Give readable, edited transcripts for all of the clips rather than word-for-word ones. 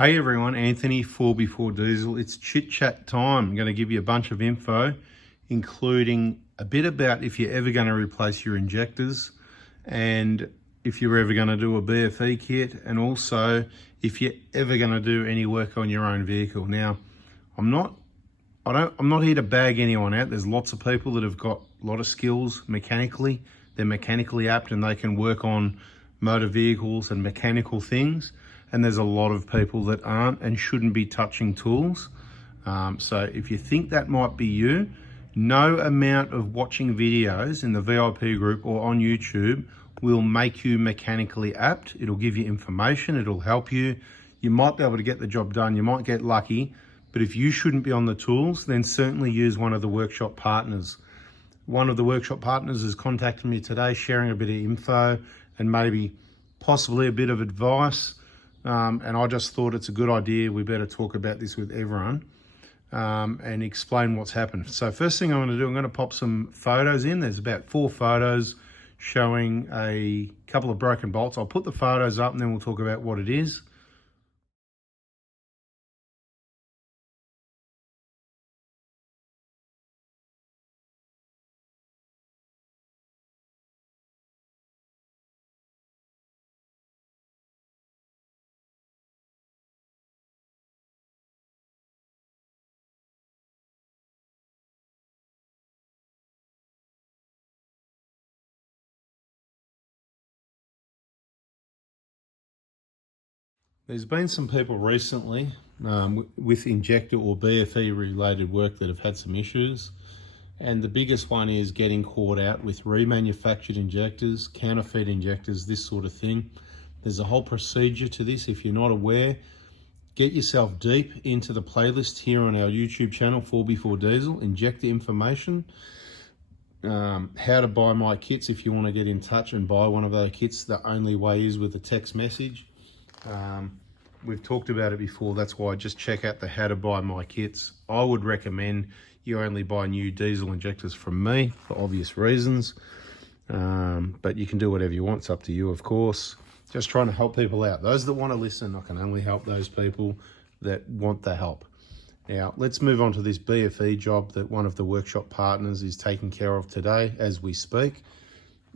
Hey everyone, Anthony, 4x4 Diesel. It's chit chat time. I'm going to give you a bunch of info, including a bit about if you're ever going to replace your injectors and if you're ever going to do a BFE kit, and also if you're ever going to do any work on your own vehicle. Now, I'm not here to bag anyone out. There's lots of people that have got a lot of skills mechanically. They're mechanically apt and they can work on motor vehicles and mechanical things. And there's a lot of people that aren't and shouldn't be touching tools. So if you think that might be you, no amount of watching videos in the VIP group or on YouTube will make you mechanically apt. It'll give you information, it'll help you. You might be able to get the job done, you might get lucky, but if you shouldn't be on the tools, then certainly use one of the workshop partners. One of the workshop partners has contacted me today, sharing a bit of info and maybe possibly a bit of advice. And I just thought it's a good idea. We better talk about this with everyone and explain what's happened. So first thing I'm going to do, I'm going to pop some photos in. There's about 4 photos showing a couple of broken bolts. I'll put the photos up and then we'll talk about what it is. There's been some people recently with injector or BFE related work that have had some issues. And the biggest one is getting caught out with remanufactured injectors, counterfeit injectors, this sort of thing. There's a whole procedure to this. If you're not aware, get yourself deep into the playlist here on our YouTube channel, 4x4 Diesel, injector information. How to buy my kits if you want to get in touch and buy one of those kits. The only way is with a text message. We've talked about it before, that's why just check out the how to buy my kits. I would recommend you only buy new diesel injectors from me for obvious reasons, but you can do whatever you want, it's up to you of course. Just trying to help people out. Those that want to listen, I can only help those people that want the help. Now let's move on to this BFE job that one of the workshop partners is taking care of today as we speak.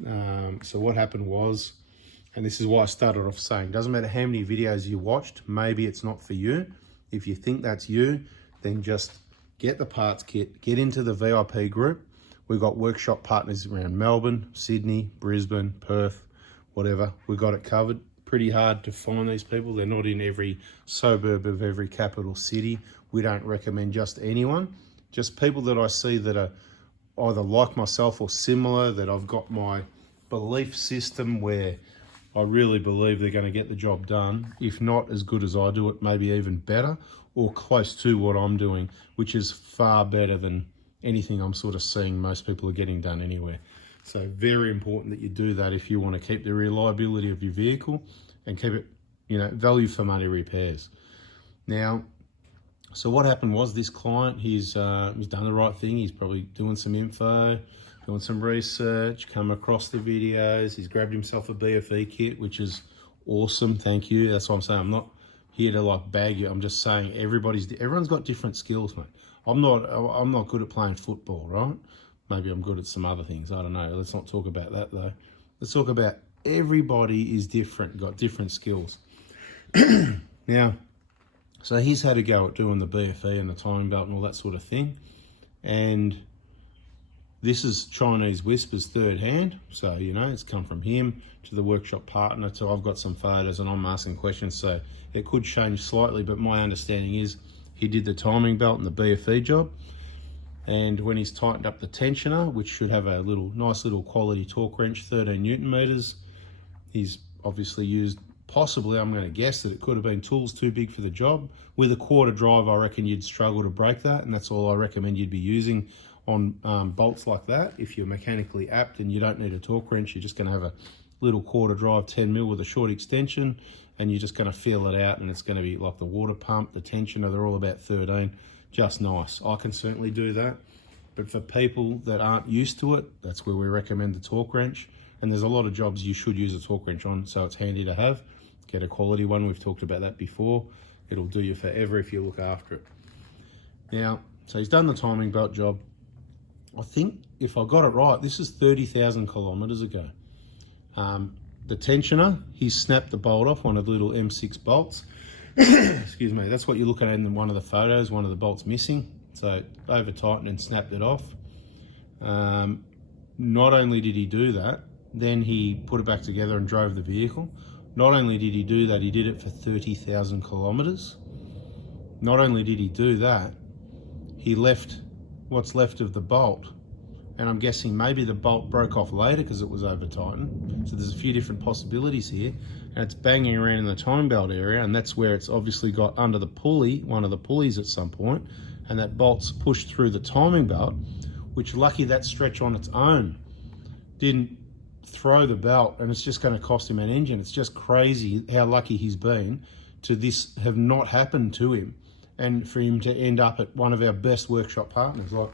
So what happened was, and this is why I started off saying, doesn't matter how many videos you watched, maybe it's not for you. If you think that's you, then just get the parts kit, get into the VIP group. We've got workshop partners around Melbourne, Sydney, Brisbane, Perth, whatever. We've got it covered. Pretty hard to find these people. They're not in every suburb of every capital city. We don't recommend just anyone, just people that I see that are either like myself or similar, that I've got my belief system where I really believe they're going to get the job done. If not as good as I do it, maybe even better or close to what I'm doing, which is far better than anything I'm sort of seeing most people are getting done anywhere. So very important that you do that if you want to keep the reliability of your vehicle and keep it, value for money repairs. Now, so what happened was this client, he's done the right thing. He's probably doing some info, doing some research, come across the videos. He's grabbed himself a BFE kit, which is awesome. Thank you. That's what I'm saying. I'm not here to like bag you. I'm just saying everyone's got different skills, mate. I'm not good at playing football, right? Maybe I'm good at some other things. I don't know. Let's not talk about that though. Let's talk about everybody is different, got different skills. Now, so he's had a go at doing the BFE and the timing belt and all that sort of thing. And this is Chinese whispers third hand. So, it's come from him to the workshop partner to I've got some photos and I'm asking questions. So it could change slightly, but my understanding is he did the timing belt and the BFE job. And when he's tightened up the tensioner, which should have a nice little quality torque wrench, 13 Newton meters, he's obviously used, possibly, I'm going to guess that it could have been tools too big for the job. With a quarter drive, I reckon you'd struggle to break that. And that's all I recommend you'd be using on bolts like that. If you're mechanically apt and you don't need a torque wrench, you're just going to have a little quarter drive 10 mil with a short extension, and you're just going to feel it out, and it's going to be like the water pump, the tensioner, they're all about 13. Just nice. I can certainly do that. But for people that aren't used to it, that's where we recommend the torque wrench. And there's a lot of jobs you should use a torque wrench on, so it's handy to have. Get a quality one. We've talked about that before. It'll do you forever if you look after it. Now, so he's done the timing belt job. I think if I got it right, this is 30,000 kilometers ago. The tensioner, he snapped the bolt off, one of the little M6 bolts. Excuse me, that's what you're looking at in one of the photos, one of the bolts missing. So over tightened and snapped it off. Not only did he do that, then he put it back together and drove the vehicle. Not only did he do that, he did it for 30,000 kilometers. Not only did he do that, he left what's left of the bolt, and I'm guessing maybe the bolt broke off later because it was over tightened. So there's a few different possibilities here, and it's banging around in the timing belt area, and that's where it's obviously got under the pulley, one of the pulleys at some point, and that bolt's pushed through the timing belt, which lucky that stretch on its own didn't throw the belt, and it's just going to cost him an engine. It's just crazy how lucky he's been to this have not happened to him, and for him to end up at one of our best workshop partners. Like,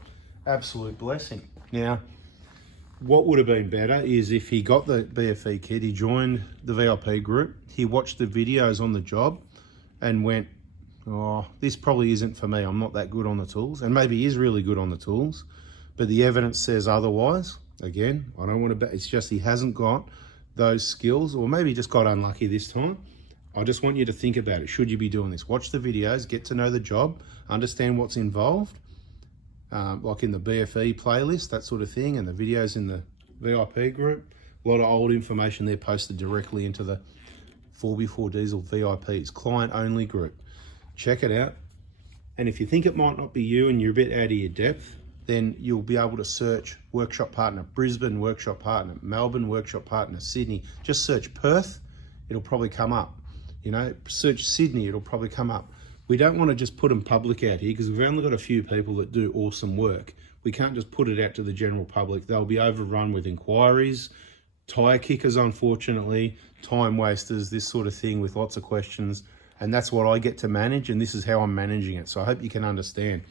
absolute blessing. Now, what would have been better is if he got the BFE kit, he joined the VIP group, he watched the videos on the job and went, oh, this probably isn't for me. I'm not that good on the tools. And maybe he is really good on the tools, but the evidence says otherwise. Again, I don't want to bet. It's just he hasn't got those skills, or maybe he just got unlucky this time. I just want you to think about it. Should you be doing this? Watch the videos, get to know the job, understand what's involved, like in the BFE playlist, that sort of thing, and the videos in the VIP group. A lot of old information there posted directly into the 4x4 Diesel VIPs, client-only group. Check it out. And if you think it might not be you and you're a bit out of your depth, then you'll be able to search workshop partner Brisbane, workshop partner Melbourne, workshop partner Sydney. Just search Perth, it'll probably come up. You know, search Sydney, it'll probably come up. We don't want to just put them public out here because we've only got a few people that do awesome work. We can't just put it out to the general public. They'll be overrun with inquiries, tire kickers, unfortunately, time wasters, this sort of thing with lots of questions. And that's what I get to manage, and this is how I'm managing it. So I hope you can understand.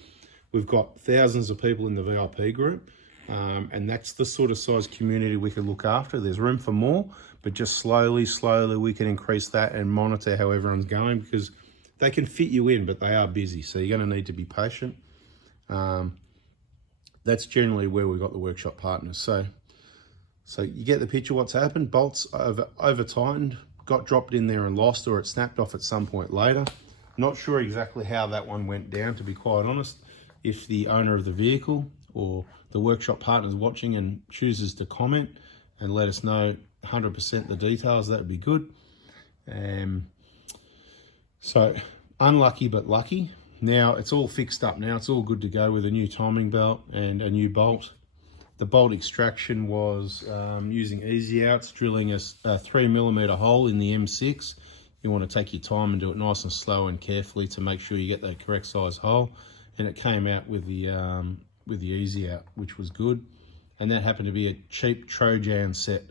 We've got thousands of people in the VIP group, and that's the sort of size community we can look after. There's room for more, but just slowly we can increase that and monitor how everyone's going, because they can fit you in, but they are busy. So you're going to need to be patient. That's generally where we've got the workshop partners. So you get the picture what's happened. Bolts over tightened, got dropped in there and lost, or it snapped off at some point later. Not sure exactly how that one went down, to be quite honest. If the owner of the vehicle or the workshop partner is watching and chooses to comment and let us know 100% the details, that would be good. So unlucky but lucky. Now it's all fixed up now. It's all good to go with a new timing belt and a new bolt. The bolt extraction was using easy outs, drilling a 3mm hole in the M6. You want to take your time and do it nice and slow and carefully to make sure you get the correct size hole. And it came out with the easy out, which was good. And that happened to be a cheap Trojan set,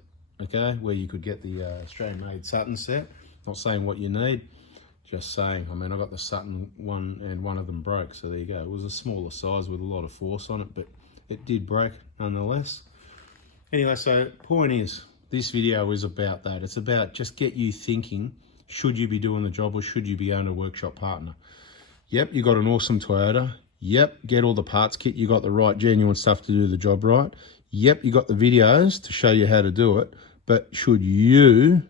okay, where you could get the Australian-made Sutton set. Not saying what you need, just saying. I mean, I got the Sutton one and one of them broke, so there you go. It was a smaller size with a lot of force on it, but it did break nonetheless. Anyway, so point is, this video is about that. It's about just get you thinking, should you be doing the job or should you be owning a workshop partner? Yep, you got an awesome Toyota. Yep, get all the parts kit. You got the right genuine stuff to do the job right. Yep, you got the videos to show you how to do it. But should you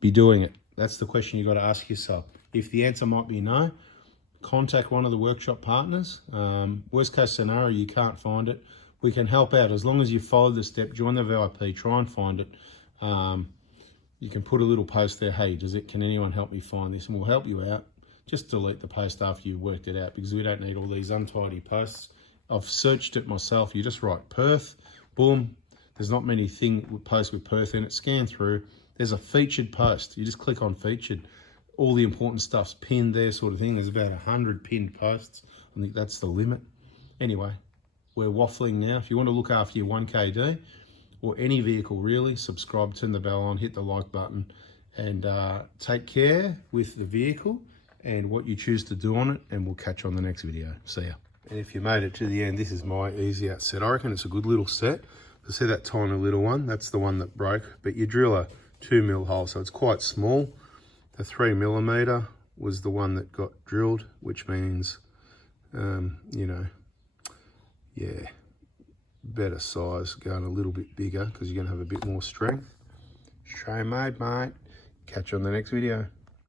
be doing it? That's the question you got to ask yourself. If the answer might be no, contact one of the workshop partners. Worst case scenario, you can't find it. We can help out as long as you follow the step. Join the VIP. Try and find it. You can put a little post there. Hey, can anyone help me find this? And we'll help you out. Just delete the post after you've worked it out, because we don't need all these untidy posts. I've searched it myself. You just write Perth, boom. There's not many posts with Perth in it. Scan through. There's a featured post. You just click on featured. All the important stuff's pinned there, sort of thing. There's about 100 pinned posts. I think that's the limit. Anyway, we're waffling now. If you want to look after your 1KD or any vehicle really, subscribe, turn the bell on, hit the like button, and take care with the vehicle and what you choose to do on it, and we'll catch you on the next video. See ya. And if you made it to the end, this is my easy out set. I reckon it's a good little set. You see that tiny little one? That's the one that broke. But you drill a 2 mil hole, so it's quite small. The 3mm was the one that got drilled, which means, you know, yeah, better size, going a little bit bigger because you're going to have a bit more strength. Australian made, mate. Catch you on the next video.